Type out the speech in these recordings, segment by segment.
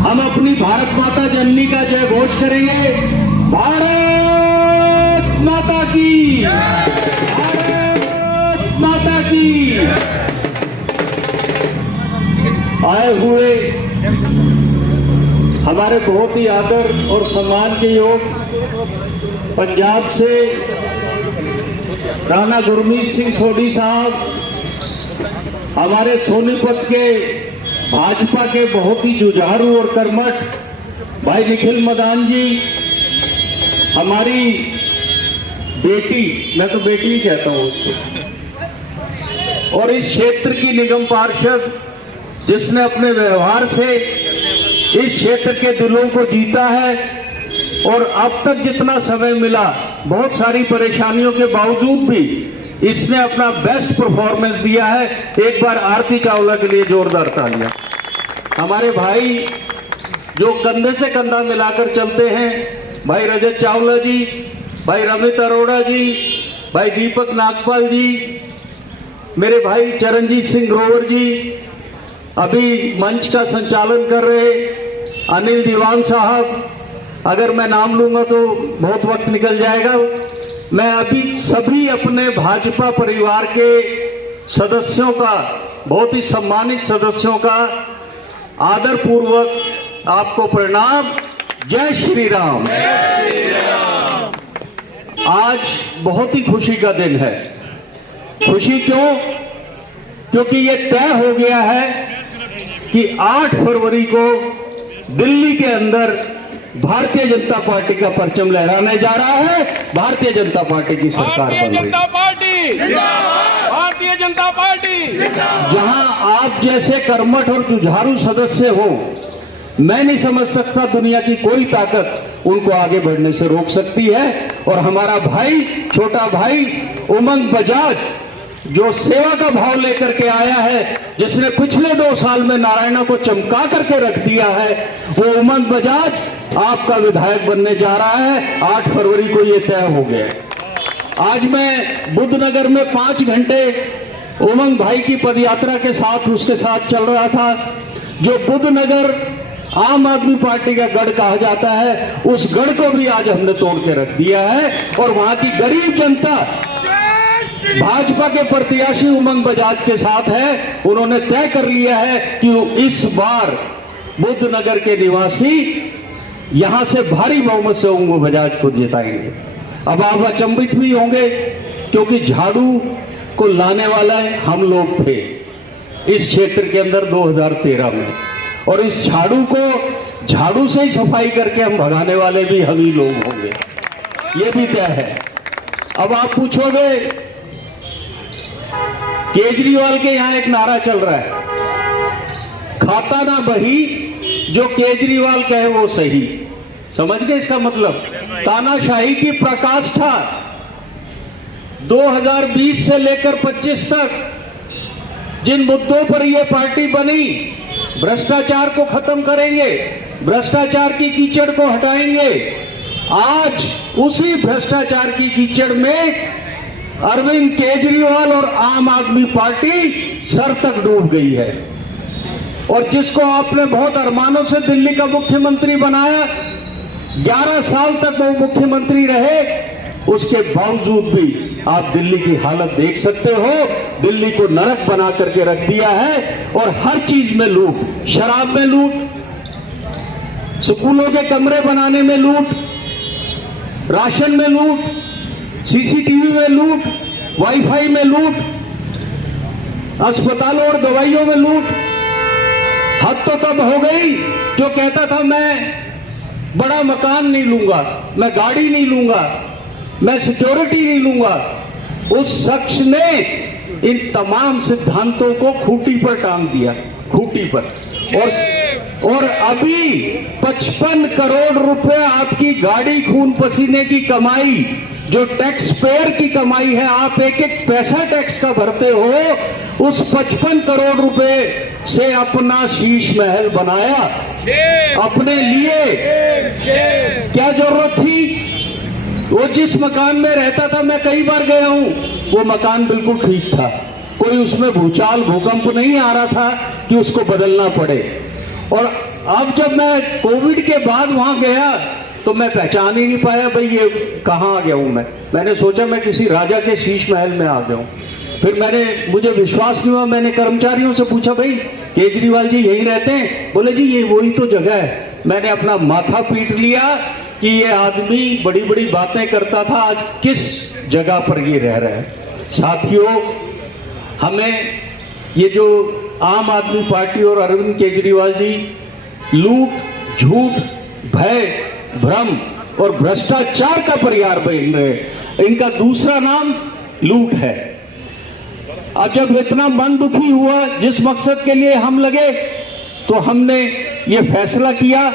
हम अपनी भारत माता जननी का जय घोष करेंगे। भारत माता की, भारत माता की। आए हुए हमारे बहुत ही आदर और सम्मान के योग पंजाब से राणा गुरमीत सिंह सोढ़ी साहब, हमारे सोनीपत के भाजपा के बहुत ही जुझारू और कर्मठ भाई निखिल मदान जी, हमारी बेटी, मैं तो बेटी ही कहता हूँ उसको, और इस क्षेत्र की निगम पार्षद जिसने अपने व्यवहार से इस क्षेत्र के दिलों को जीता है और अब तक जितना समय मिला बहुत सारी परेशानियों के बावजूद भी इसने अपना बेस्ट परफॉर्मेंस दिया है। एक बार आरती चावला के लिए जोरदार तालियां। हमारे भाई जो कंधे से कंधा मिलाकर चलते हैं, भाई रजत चावला जी, भाई रमित अरोड़ा जी, भाई दीपक नागपाल जी, मेरे भाई चरणजीत सिंह ग्रोवर जी, अभी मंच का संचालन कर रहे अनिल दीवान साहब, अगर मैं नाम लूंगा तो बहुत वक्त निकल जाएगा। मैं अभी सभी अपने भाजपा परिवार के सदस्यों का, बहुत ही सम्मानित सदस्यों का आदर पूर्वक आपको प्रणाम। जय श्री राम। आज बहुत ही खुशी का दिन है। खुशी क्यों? क्योंकि ये तय हो गया है कि 8 फरवरी को दिल्ली के अंदर भारतीय जनता पार्टी का परचम लहराने जा रहा है। भारतीय जनता पार्टी की सरकार बन रही है। भारतीय जनता पार्टी जहां आप जैसे कर्मठ और जुझारू सदस्य हो, मैं नहीं समझ सकता दुनिया की कोई ताकत उनको आगे बढ़ने से रोक सकती है। और हमारा भाई, छोटा भाई उमंग बजाज, जो सेवा का भाव लेकर के आया है, जिसने पिछले 2 साल में नारायणा को चमका करके रख दिया है, वो उमंग बजाज आपका विधायक बनने जा रहा है। 8 फरवरी को ये तय हो गया। आज मैं बुद्धनगर में 5 घंटे उमंग भाई की पदयात्रा के साथ उसके साथ चल रहा था। जो बुद्धनगर आम आदमी पार्टी का गढ़ कहा जाता है, उस गढ़ को भी आज हमने तोड़ के रख दिया है। और वहां की गरीब जनता भाजपा के प्रत्याशी उमंग बजाज के साथ है। उन्होंने तय कर लिया है कि इस बार बुद्धनगर के निवासी यहां से भारी बहुमत से उमंग बजाज को जिताएंगे। अब आप अचंभित भी होंगे क्योंकि झाड़ू को लाने वाला हम लोग थे इस क्षेत्र के अंदर 2013 में, और इस झाड़ू को झाड़ू से ही सफाई करके हम भगाने वाले भी हम ही लोग होंगे, ये भी तय है। अब आप पूछोगे, केजरीवाल के यहां एक नारा चल रहा है, खाता ना बही, जो केजरीवाल कहे वो सही। समझ गए इसका मतलब? तानाशाही की प्रकाष्ठा 2020 से लेकर 25 तक जिन मुद्दों पर यह पार्टी बनी, भ्रष्टाचार को खत्म करेंगे, भ्रष्टाचार की कीचड़ को हटाएंगे। आज उसी भ्रष्टाचार की कीचड़ में अरविंद केजरीवाल और आम आदमी पार्टी सर तक डूब गई है। और जिसको आपने बहुत अरमानों से दिल्ली का मुख्यमंत्री बनाया, 11 साल तक वो मुख्यमंत्री रहे, उसके बावजूद भी आप दिल्ली की हालत देख सकते हो। दिल्ली को नरक बना करके रख दिया है और हर चीज में लूट, शराब में लूट, स्कूलों के कमरे बनाने में लूट, राशन में लूट, सीसीटीवी में लूट, वाईफाई में लूट, अस्पतालों और दवाइयों में लूट। हद तो तब हो गई जो कहता था मैं बड़ा मकान नहीं लूंगा, मैं गाड़ी नहीं लूंगा, मैं सिक्योरिटी नहीं लूंगा, उस शख्स ने इन तमाम सिद्धांतों को खूंटी पर टांग दिया, खूंटी पर। और अभी 55 करोड़ रुपए आपकी गाड़ी खून पसीने की कमाई, जो टैक्स पेयर की कमाई है, आप एक एक पैसा टैक्स का भरते हो, उस 55 करोड़ रुपए से अपना शीश महल बनाया अपने लिए। क्या जरूरत थी? वो जिस मकान में रहता था, मैं कई बार गया हूं, वो मकान बिल्कुल ठीक था, कोई उसमें भूचाल भूकंप नहीं आ रहा था कि उसको बदलना पड़े। और अब जब मैं कोविड के बाद वहां गया तो मैं पहचान ही नहीं पाया भाई ये कहाँ आ गया हूं मैंने सोचा मैं किसी राजा के शीश महल में आ गया हूं। फिर मुझे विश्वास नहीं हुआ, मैंने कर्मचारियों से पूछा भाई केजरीवाल जी यहीं रहते हैं? बोले जी ये वही तो जगह है। मैंने अपना माथा पीट लिया कि ये आदमी बड़ी बड़ी बातें करता था, आज किस जगह पर ये रह रहा है। साथियों, हमें ये जो आम आदमी पार्टी और अरविंद केजरीवाल जी लूट, झूठ, भय, भ्रम और भ्रष्टाचार का परिवार बन रहे, इनका दूसरा नाम लूट है। अब जब इतना मन दुखी हुआ, जिस मकसद के लिए हम लगे, तो हमने ये फैसला किया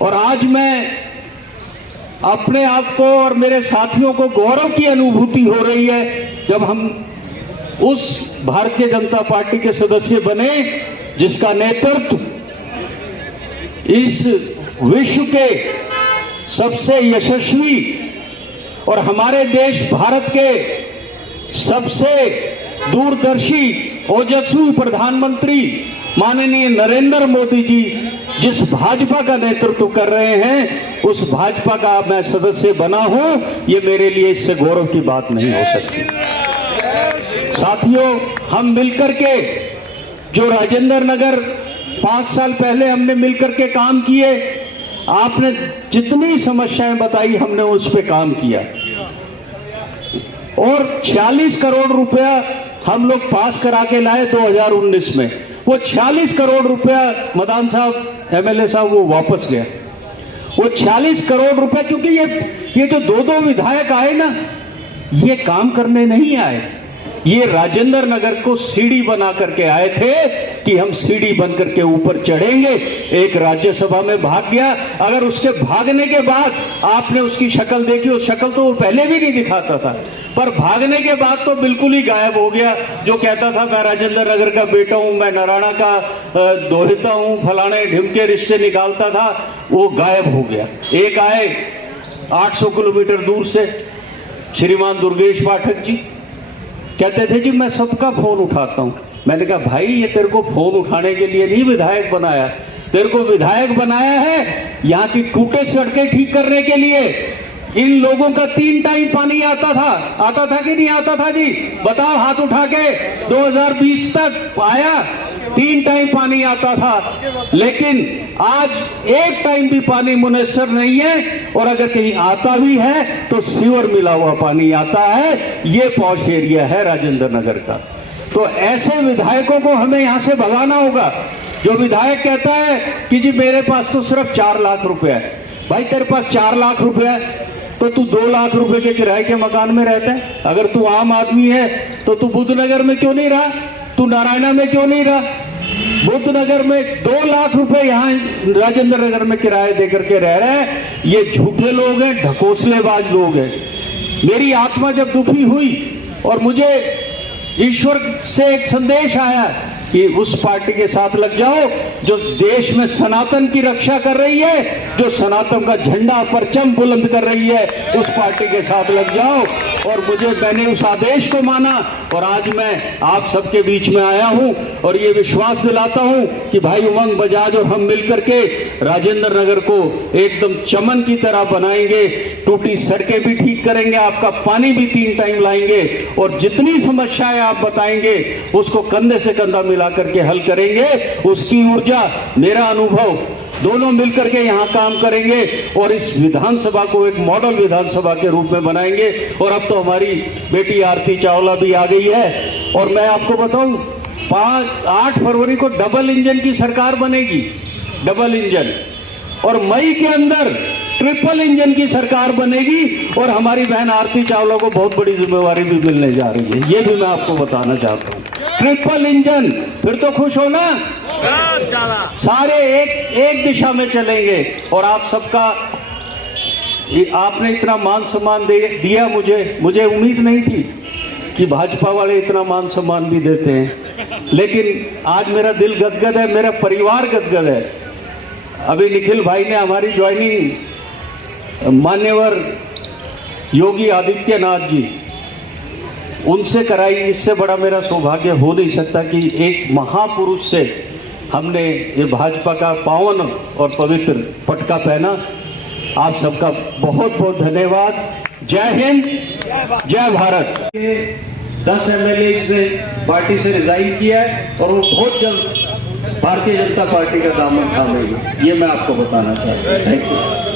और आज मैं अपने आप को और मेरे साथियों को गौरव की अनुभूति हो रही है जब हम उस भारतीय जनता पार्टी के सदस्य बने जिसका नेतृत्व इस विश्व के सबसे यशस्वी और हमारे देश भारत के सबसे दूरदर्शी ओजस्वी प्रधानमंत्री माननीय नरेंद्र मोदी जी जिस भाजपा का नेतृत्व कर रहे हैं, उस भाजपा का मैं सदस्य बना हूं, ये मेरे लिए इससे गौरव की बात नहीं हो सकती। साथियों, हम मिलकर के जो राजेंद्र नगर 5 साल पहले हमने मिलकर के काम किए, आपने जितनी समस्याएं बताई हमने उस पे काम किया और 46 करोड़ रुपया हम लोग पास करा के लाए 2019 में। वो 46 करोड़ रुपया मदान साहब एमएलए साहब वो वापस गया। वो 46 करोड़ रुपया, क्योंकि ये जो दो विधायक आए ना, ये काम करने नहीं आए, ये राजेंद्र नगर को सीढ़ी बना करके आए थे कि हम सीढ़ी बन करके ऊपर चढ़ेंगे। एक राज्यसभा में भाग गया, अगर उसके भागने के बाद आपने उसकी शक्ल देखी, उस शक्ल तो वो पहले भी नहीं दिखाता था, पर भागने के बाद तो बिल्कुल ही गायब हो गया। जो कहता था मैं राजेंद्र नगर का बेटा हूं, मैं नारायण का दोहिता हूं, फलाने ढिमके रिश्ते निकालता था, वो गायब हो गया। एक आए 800 किलोमीटर दूर से श्रीमान दुर्गेश पाठक जी, कहते थे जी मैं सबका फोन उठाता हूं। मैंने कहा भाई ये तेरे को फोन उठाने के लिए नहीं विधायक बनाया, तेरे को विधायक बनाया है यहाँ की टूटे सड़कें ठीक करने के लिए। इन लोगों का 3 टाइम पानी आता था कि नहीं आता था जी? बताओ हाथ उठा के। 2020 तक आया, 3 टाइम पानी आता था, लेकिन आज 1 टाइम भी पानी मुनस्सर नहीं है, और अगर कहीं आता भी है तो सीवर मिला हुआ पानी आता है। ये पॉश एरिया है राजेंद्र नगर का। तो ऐसे विधायकों को हमें यहां से भगाना होगा। जो विधायक कहता है कि जी मेरे पास तो सिर्फ 4 लाख रुपया है, भाई तेरे पास 4 लाख रुपया है तो तू 2 लाख रुपए के किराए के मकान में रहता है। अगर तू आम आदमी है तो तू बुद्धनगर में क्यों नहीं रहा? तू नारायणा में क्यों नहीं रहा? बुद्धनगर में 2 लाख रुपए यहाँ राजेंद्र नगर में किराए देकर के रह रहे हैं। ये झूठे लोग हैं, ढकोसलेबाज लोग हैं। मेरी आत्मा जब दुखी हुई और मुझे ईश्वर से एक संदेश आया कि उस पार्टी के साथ लग जाओ जो देश में सनातन की रक्षा कर रही है, जो सनातन का झंडा परचम बुलंद कर रही है, उस पार्टी के साथ लग जाओ। और मैंने उस आदेश को माना और आज मैं आप सबके बीच में आया हूं और ये विश्वास दिलाता हूं कि भाई उमंग बजाज और हम मिलकर के राजेंद्र नगर को एकदम चमन की तरह बनाएंगे। टूटी सड़कें भी ठीक करेंगे, आपका पानी भी 3 टाइम लाएंगे और जितनी समस्याएं आप बताएंगे उसको कंधे से कंधा मिला करके हल करेंगे। उसकी ऊर्जा, मेरा अनुभव, दोनों मिलकर के यहां काम करेंगे और इस विधानसभा को एक मॉडल विधानसभा के रूप में बनाएंगे। और अब तो हमारी बेटी आरती चावला भी आ गई है और मैं आपको बताऊं 8 फरवरी को डबल इंजन की सरकार बनेगी, डबल इंजन, और मई के अंदर ट्रिपल इंजन की सरकार बनेगी और हमारी बहन आरती चावला को बहुत बड़ी जिम्मेवारी भी मिलने जा रही है। ये भी मैं आपको बताना चाहता हूँ। ट्रिपल इंजन, फिर तो खुश हो ना? सारे एक दिशा में चलेंगे और आप सबका, आपने इतना मान सम्मान दिया मुझे उम्मीद नहीं थी कि भाजपा वाले इतना मान सम्मान भी देते हैं, लेकिन आज मेरा दिल गदगद है, मेरा परिवार गदगद है। अभी निखिल भाई ने हमारी ज्वाइनिंग मान्यवर योगी आदित्यनाथ जी उनसे कराई। इससे बड़ा मेरा सौभाग्य हो नहीं सकता कि एक महापुरुष से हमने ये भाजपा का पावन और पवित्र पटका पहना। आप सबका बहुत बहुत धन्यवाद। जय हिंद, जय भारत। 10 एमएलए से पार्टी से रिजाइन किया है और वो बहुत जल्द भारतीय जनता पार्टी का दामन थामेगी, ये मैं आपको बताना चाहता हूँ। Thank you.